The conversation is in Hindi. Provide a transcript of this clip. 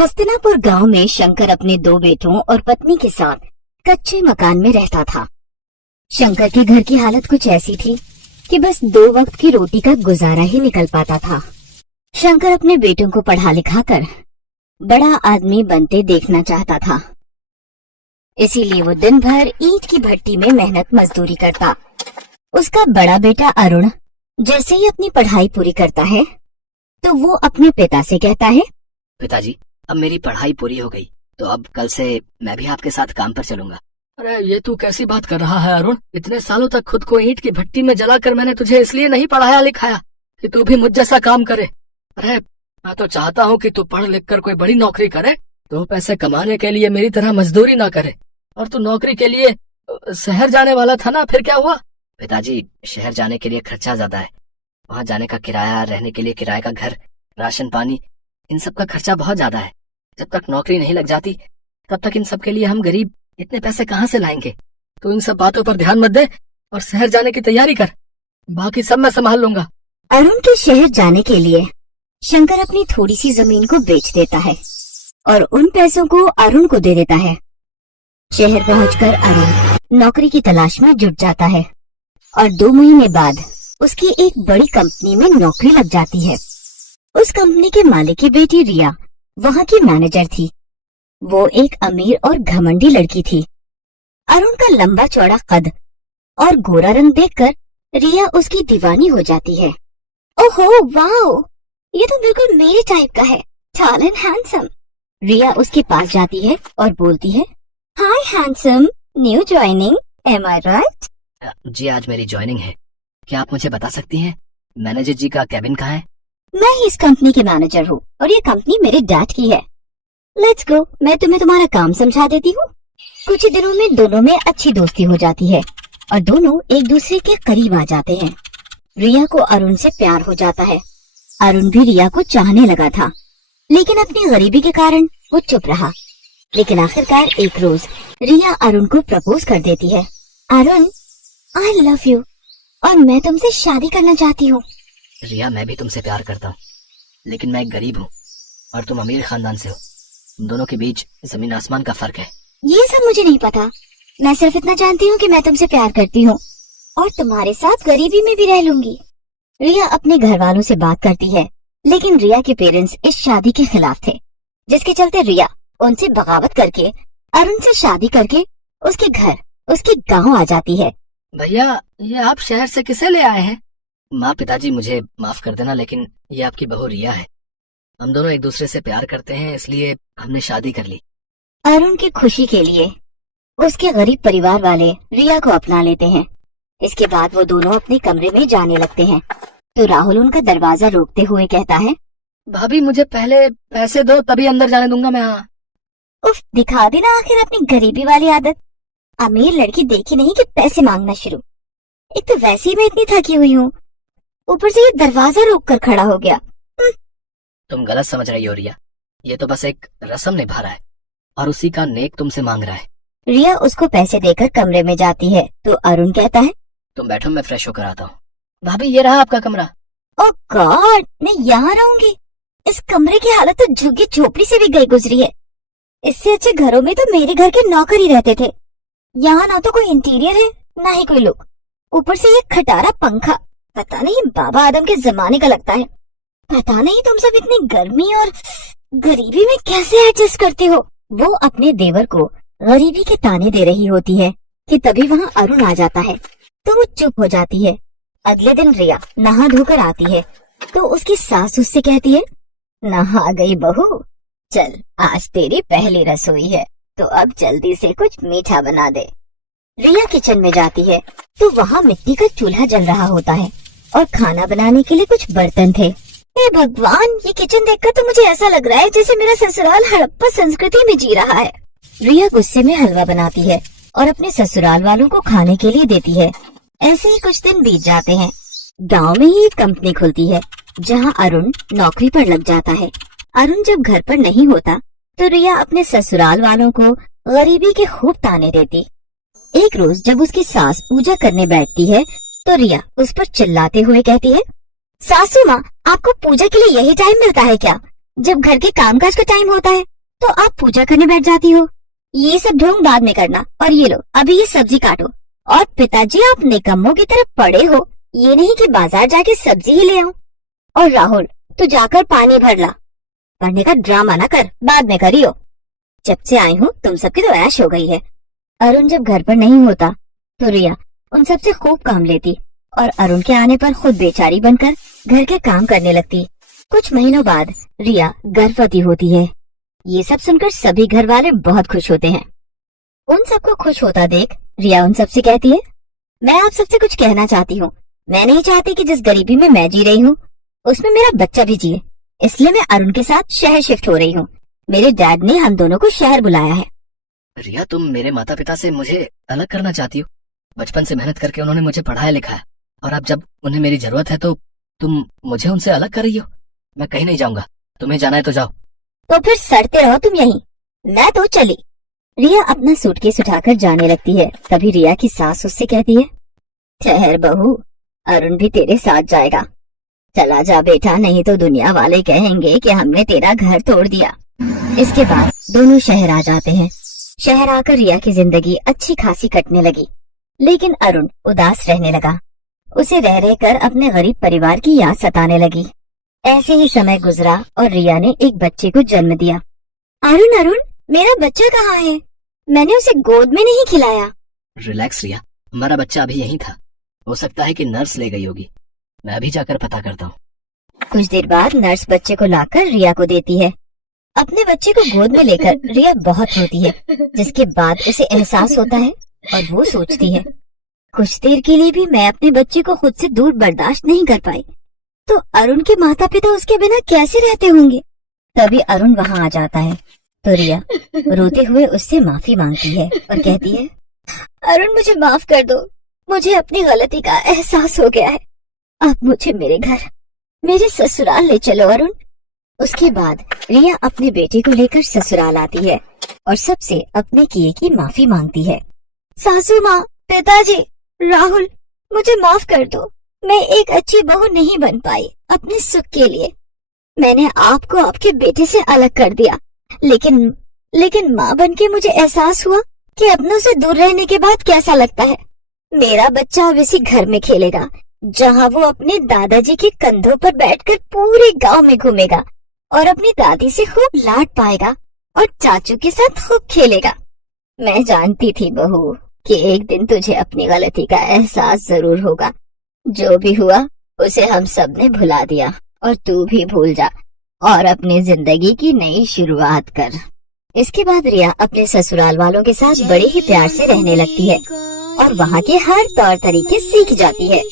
हस्तिनापुर गांव में शंकर अपने 2 बेटों और पत्नी के साथ कच्चे मकान में रहता था। शंकर के घर की हालत कुछ ऐसी थी कि बस 2 वक्त की रोटी का गुजारा ही निकल पाता था। शंकर अपने बेटों को पढ़ा लिखा कर बड़ा आदमी बनते देखना चाहता था, इसीलिए वो दिन भर ईंट की भट्टी में मेहनत मजदूरी करता। उसका बड़ा बेटा अरुण जैसे ही अपनी पढ़ाई पूरी करता है तो वो अपने पिता से कहता है, पिताजी, अब मेरी पढ़ाई पूरी हो गई तो अब कल से मैं भी आपके साथ काम पर चलूंगा। अरे ये तू कैसी बात कर रहा है अरुण? इतने सालों तक खुद को ईंट की भट्टी में जलाकर मैंने तुझे इसलिए नहीं पढ़ाया लिखाया कि तू भी मुझ जैसा काम करे। अरे मैं तो चाहता हूँ कि तू पढ़ लिख कर कोई बड़ी नौकरी करे, तो पैसे कमाने के लिए मेरी तरह मजदूरी ना करे। और तू नौकरी के लिए शहर जाने वाला था ना, फिर क्या हुआ? पिताजी, शहर जाने के लिए खर्चा ज्यादा है। वहाँ जाने का किराया, रहने के लिए किराए का घर, राशन पानी, इन सब का खर्चा बहुत ज्यादा है। जब तक नौकरी नहीं लग जाती तब तक इन सब के लिए हम गरीब इतने पैसे कहाँ से लाएंगे? तो इन सब बातों पर ध्यान मत दे और शहर जाने की तैयारी कर, बाकी सब मैं संभाल लूंगा। अरुण के शहर जाने के लिए शंकर अपनी थोड़ी सी जमीन को बेच देता है और उन पैसों को अरुण को दे देता है। शहर पहुंचकर अरुण नौकरी की तलाश में जुट जाता है और 2 महीने बाद उसकी एक बड़ी कंपनी में नौकरी लग जाती है। उस कंपनी के मालिक की बेटी रिया वहाँ की मैनेजर थी। वो एक अमीर और घमंडी लड़की थी। अरुण का लंबा चौड़ा कद और गोरा रंग देखकर रिया उसकी दीवानी हो जाती है। ओहो वाओ, ये तो बिल्कुल मेरे टाइप का है, टॉल एंड हैंडसम। रिया उसके पास जाती है और बोलती है, हाय हैंडसम, न्यू ज्वाइनिंग, एम आई राइट? जी, आज मेरी ज्वाइनिंग है। क्या आप मुझे बता सकती हैं मैनेजर जी का कैबिन कहाँ है? मैं ही इस कंपनी के मैनेजर हूँ और ये कंपनी मेरे डैड की है। लेट्स गो, मैं तुम्हें तुम्हारा काम समझा देती हूँ। कुछ ही दिनों में दोनों में अच्छी दोस्ती हो जाती है और दोनों एक दूसरे के करीब आ जाते हैं। रिया को अरुण से प्यार हो जाता है। अरुण भी रिया को चाहने लगा था, लेकिन अपनी गरीबी के कारण वो चुप रहा। लेकिन आखिरकार एक रोज रिया अरुण को प्रपोज कर देती है। अरुण, आई लव यू और मैं तुमसे शादी करना चाहती हूँ। रिया, मैं भी तुमसे प्यार करता हूँ, लेकिन मैं एक गरीब हूँ और तुम अमीर खानदान से हो। तुम दोनों के बीच जमीन आसमान का फर्क है। ये सब मुझे नहीं पता, मैं सिर्फ इतना जानती हूँ कि मैं तुमसे प्यार करती हूँ और तुम्हारे साथ गरीबी में भी रह लूंगी। रिया अपने घर वालों से बात करती है, लेकिन रिया के पेरेंट्स इस शादी के खिलाफ थे, जिसके चलते रिया उनसे बगावत करके अरुण से शादी करके उसके घर, उसके गाँव आ जाती है। भैया, ये आप शहर से किसे ले आए हैं? माँ, पिताजी, मुझे माफ कर देना, लेकिन ये आपकी बहू रिया है। हम दोनों एक दूसरे से प्यार करते हैं, इसलिए हमने शादी कर ली। अरुण की खुशी के लिए उसके गरीब परिवार वाले रिया को अपना लेते हैं। इसके बाद वो दोनों अपने कमरे में जाने लगते हैं तो राहुल उनका दरवाजा रोकते हुए कहता है, भाभी, मुझे पहले पैसे दो, तभी अंदर जाने दूंगा मैं। हाँ, उफ, दिखा देना आखिर अपनी गरीबी वाली आदत। अमीर लड़की देखी नहीं कि पैसे मांगना शुरू। एक तो वैसे ही मैं इतनी थकी हुई हूँ, ऊपर से ये दरवाजा रोक कर खड़ा हो गया। तुम गलत समझ रही हो रिया, ये तो बस एक रस्म निभा रहा है और उसी का नेक तुमसे मांग रहा है। रिया उसको पैसे देकर कमरे में जाती है तो अरुण कहता है, तुम बैठो, मैं फ्रेश होकर आता हूँ। भाभी, ये रहा आपका कमरा। ओह गॉड, मैं यहाँ रहूंगी? इस कमरे की हालत तो झुग्गी झोपड़ी से भी गई गुजरी है। इससे अच्छे घरों में तो मेरे घर के नौकर ही रहते थे। यहाँ ना तो कोई इंटीरियर है, ना ही कोई लुक, ऊपर से ये खटारा पंखा पता नहीं बाबा आदम के जमाने का लगता है। पता नहीं तुम सब इतनी गर्मी और गरीबी में कैसे एडजस्ट करते हो। वो अपने देवर को गरीबी के ताने दे रही होती है कि तभी वहाँ अरुण आ जाता है तो वो चुप हो जाती है। अगले दिन रिया नहा धोकर आती है तो उसकी सास उससे कहती है, नहा गई बहू, चल आज तेरी पहली रसोई है तो अब जल्दी से कुछ मीठा बना दे। रिया किचन में जाती है तो वहाँ मिट्टी का चूल्हा जल रहा होता है और खाना बनाने के लिए कुछ बर्तन थे। हे भगवान, ये किचन देखकर तो मुझे ऐसा लग रहा है जैसे मेरा ससुराल हड़प्पा संस्कृति में जी रहा है। रिया गुस्से में हलवा बनाती है और अपने ससुराल वालों को खाने के लिए देती है। ऐसे ही कुछ दिन बीत जाते हैं। गांव में ही एक कंपनी खुलती है जहां अरुण नौकरी पर लग जाता है। अरुण जब घर पर नहीं होता तो रिया अपने ससुराल वालों को गरीबी के खूब ताने देती। एक रोज जब उसकी सास पूजा करने बैठती है तो रिया उस पर चिल्लाते हुए कहती है, सासू माँ, आपको पूजा के लिए यही टाइम मिलता है क्या? जब घर के कामकाज का टाइम होता है तो आप पूजा करने बैठ जाती हो। ये सब ढोंग बाद में करना। और ये लो, अभी ये सब्जी काटो। और पिताजी, आप निकम्मों की तरफ पड़े हो, ये नहीं कि बाजार जाके सब्जी ही ले आओ। और राहुल, तू जाकर पानी भर ला। पढ़ने का ड्रामा ना कर, बाद में करियो। जब से आई हूँ तुम सबकी तो ऐश हो गई है। अरुण जब घर पर नहीं होता तो रिया उन सबसे खूब काम लेती और अरुण के आने पर खुद बेचारी बनकर घर के काम करने लगती। कुछ महीनों बाद रिया गर्भवती होती है। ये सब सुनकर सभी घर वाले बहुत खुश होते हैं। उन सबको खुश होता देख रिया उन सबसे कहती है, मैं आप सबसे कुछ कहना चाहती हूँ। मैं नहीं चाहती कि जिस गरीबी में मैं जी रही हूँ उसमें मेरा बच्चा भी जिए, इसलिए मैं अरुण के साथ शहर शिफ्ट हो रही हूँ। मेरे डैड ने हम दोनों को शहर बुलाया है। रिया, तुम मेरे माता पिता से मुझे अलग करना चाहती हो? बचपन से मेहनत करके उन्होंने मुझे पढ़ाया लिखाया, और अब जब उन्हें मेरी जरूरत है तो तुम मुझे उनसे अलग कर रही हो। मैं कहीं नहीं जाऊंगा, तुम्हें जाना है तो जाओ। तो फिर सड़ते रहो तुम यहीं, मैं तो चली। रिया अपना सूटकेस उठाकर जाने लगती है। तभी रिया की सास उससे कहती है, ठहर बहू, अरुण भी तेरे साथ जाएगा। चला जा बेटा, नहीं तो दुनिया वाले कहेंगे कि हमने तेरा घर तोड़ दिया। इसके बाद दोनों शहर आ जाते हैं। शहर आकर रिया की जिंदगी अच्छी खासी कटने लगी, लेकिन अरुण उदास रहने लगा। उसे रह रहकर अपने गरीब परिवार की याद सताने लगी। ऐसे ही समय गुजरा और रिया ने एक बच्चे को जन्म दिया। अरुण, अरुण, मेरा बच्चा कहाँ है? मैंने उसे गोद में नहीं खिलाया। रिलैक्स रिया, हमारा बच्चा अभी यहीं था। हो सकता है कि नर्स ले गई होगी। मैं अभी जाकर पता करता हूँ। कुछ देर बाद नर्स बच्चे को लाकर रिया को देती है। अपने बच्चे को गोद में लेकर रिया बहुत रोती है, जिसके बाद उसे एहसास होता है और वो सोचती है, कुछ देर के लिए भी मैं अपने बच्चे को खुद से दूर बर्दाश्त नहीं कर पाई, तो अरुण के माता पिता उसके बिना कैसे रहते होंगे। तभी अरुण वहाँ आ जाता है तो रिया रोते हुए उससे माफी मांगती है और कहती है, अरुण, मुझे माफ कर दो, मुझे अपनी गलती का एहसास हो गया है। अब मुझे मेरे घर, मेरे ससुराल ले चलो अरुण। उसके बाद रिया अपने बेटे को लेकर ससुराल आती है और सबसे अपने किए की माफी मांगती है। सासू माँ, पिताजी, राहुल, मुझे माफ कर दो। मैं एक अच्छी बहू नहीं बन पाई अपने सुख के लिए। मैंने आपको आपके बेटे से अलग कर दिया, लेकिन माँ बनके मुझे एहसास हुआ कि अपनों से दूर रहने के बाद कैसा लगता है। मेरा बच्चा अब इसी घर में खेलेगा जहाँ वो अपने दादाजी के कंधों पर बैठकर पूरे गांव में घूमेगा और अपनी दादी से खूब लाड पाएगा और चाचू के साथ खूब खेलेगा। मैं जानती थी बहू कि एक दिन तुझे अपनी गलती का एहसास जरूर होगा। जो भी हुआ उसे हम सब ने भुला दिया और तू भी भूल जा और अपनी जिंदगी की नई शुरुआत कर। इसके बाद रिया अपने ससुराल वालों के साथ बड़े ही प्यार से रहने लगती है और वहाँ के हर तौर तरीके सीख जाती है।